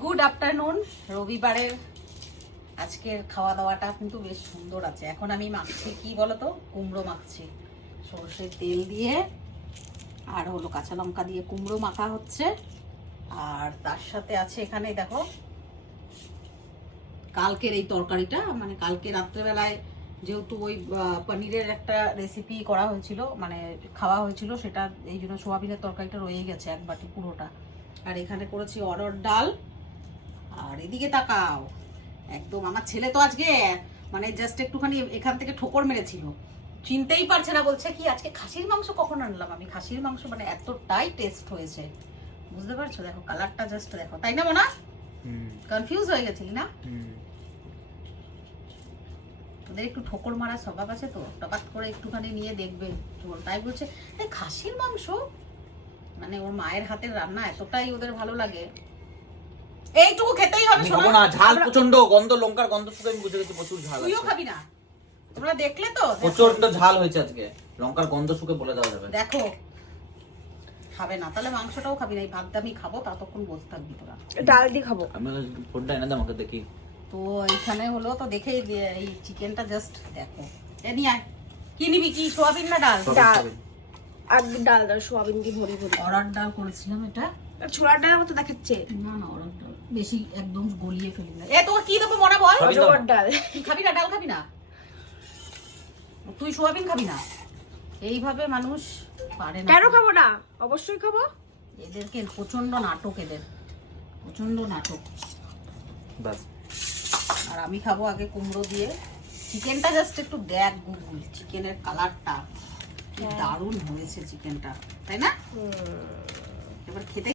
Good afternoon. রবিবারের আজকের খাওয়া দাওয়াটা কিন্তু বেশ সুন্দর আছে। এখন আমি মাখছি কি বলতো, কুমড়ো মাখছি সরষের তেল দিয়ে, আর হলো কাঁচা লঙ্কা দিয়ে কুমড়ো মাখা হচ্ছে। আর তার সাথে আছে এখানে দেখো কালকের এই তরকারিটা, মানে কালকে রাত্রেবেলায় যেহেতু ওই পনিরের একটা রেসিপি করা হয়েছিল, মানে খাওয়া হয়েছিল, সেটা এই জন্য সোয়াবিনের তরকারিটা রয়ে গেছে এক বাটি পুরোটা। আর এখানে করেছি অরহর ডাল। আর এদিকে তাকাও, একদম আমার ছেলে তো আজকে মানে জাস্ট একটুখানি এখান থেকে ঠোকর মেরেছিল, চিনতেই পারছে না, বলছে কি আজকে খাসির মাংস কখন আনলাম আমি। খাসির মাংস মানে এতটাই টেস্ট হয়েছে, বুঝতে পারছো? দেখো কালারটা জাস্ট দেখো, তাই না মোনা? কনফিউজ হয়ে গেছিলি না? ওদের একটু ঠোকর মারা স্বভাব আছে তো, টপাত করে একটুখানি নিয়ে দেখবে ঝোল, তাই বলছে এই খাসির মাংস, মানে ওর মায়ের হাতের রান্না এতটাই ওদের ভালো লাগে, এইটুকু খেতেই হবে। খাবো না, ঝাল প্রচন্ড, গন্ধ, লঙ্কার গন্ধ শুকে আমি বুঝে গেছি প্রচুর ঝাল আছে। তুইও খাবি না? তোমরা দেখলে তো প্রচন্ড ঝাল হয়েছে আজকে, লঙ্কার গন্ধ শুকে বলে দেওয়া যাবে। দেখো খাবে না তাহলে মাংসটাও খাবি না, এই ভাতটা আমি খাবো, ততক্ষণ বসে থাকবি তোরা। ডাল দিয়ে খাবো। আমি ফোনটা এনে দাও আমাকে দেখি। তো এইখানে হলো তো দেখেই এই চিকেনটা জাস্ট দেখো। এ নিয়ে আয়, কি নিবি, কি সোয়াবিন না ডাল? ডাল আর ডাল ডাল সোয়াবিন দিয়ে ভরি ভরি। অরহর ডাল করেছিলাম এটা। ছোলার ডালের মতো দেখাচ্ছে। না না, অরহর ডাল বেশি একদম গলিয়ে ফেলি না। এ তোর কি দেবো মনে বল? অজগর ডাল। তুই খাবি না ডাল? খাবি না তুই? সোয়াবিন খাবি না? এইভাবে মানুষ পারে না। কেন খাবো না? অবশ্যই খাবো। এদেরকে প্রচন্ড নাটক, এদের প্রচন্ড নাটক। বাস। আর আমি খাবো আগে কুমড়ো দিয়ে। চিকেনটা জাস্ট একটু দেখ গুগল, চিকেনের কালারটা কি দারুণ হয়েছে চিকেনটা, তাই না? এবার খেতে